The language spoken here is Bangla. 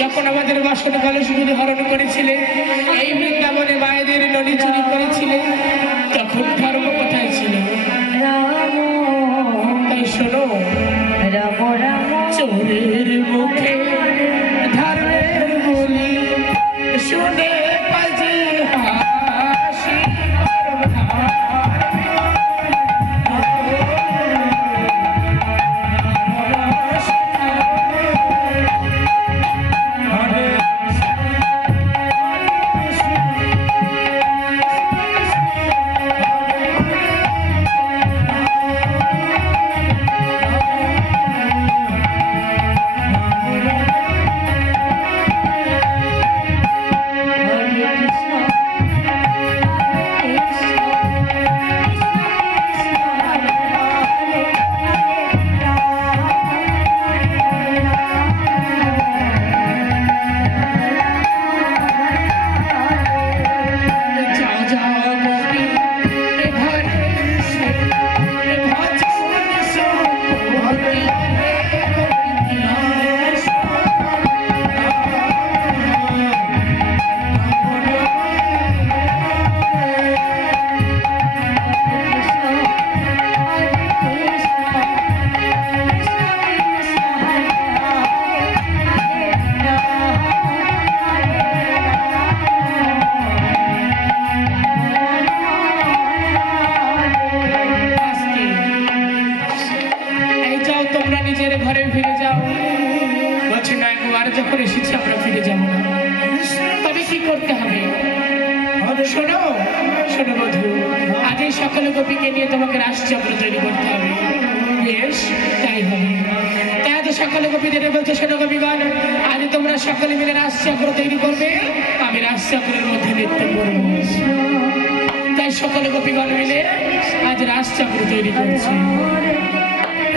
যখন আমাদের বাসন কলস গুলি হরণ করেছিলে, এই বৃন্দাবনে মায়েদের নলি চুরি করেছিলে, তখন ধর্ম কোথায় ছিল? তাই শোনো, চোরের মুখে ধর্মের বলি শুনে বাজে হাসি। সকল গোপীকে নিয়ে তোমাকে রাসচক্র তৈরি করতে হবে। বেশ, তাই হবে। তাই আজ সকল গোপীদের বলছে, শোনো গোপীগণ, আজ তোমরা সকলে মিলে রাসচক্র তৈরি করবে, আমি রাসচক্রের মধ্যে নৃত্য করব। তাই সকল গোপীগণ মিলে আজ রাসচক্র তৈরি করছি।